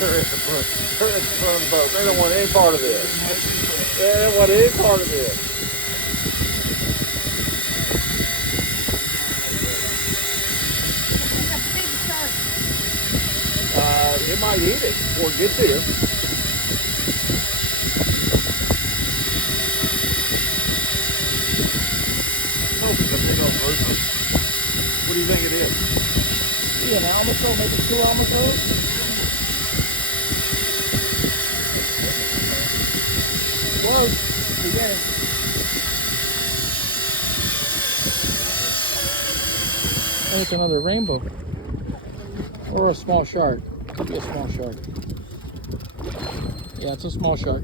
They're in the boat. They don't want any part of this. They don't want any part of this. It might eat it before it gets here. Oh, it's a big old grouper. What do you think it is? Yeah, an albatross, maybe 2 albatross. Close. Beginning. I think it's another rainbow. Or a small shark. Could be a small shark. Yeah, it's a small shark.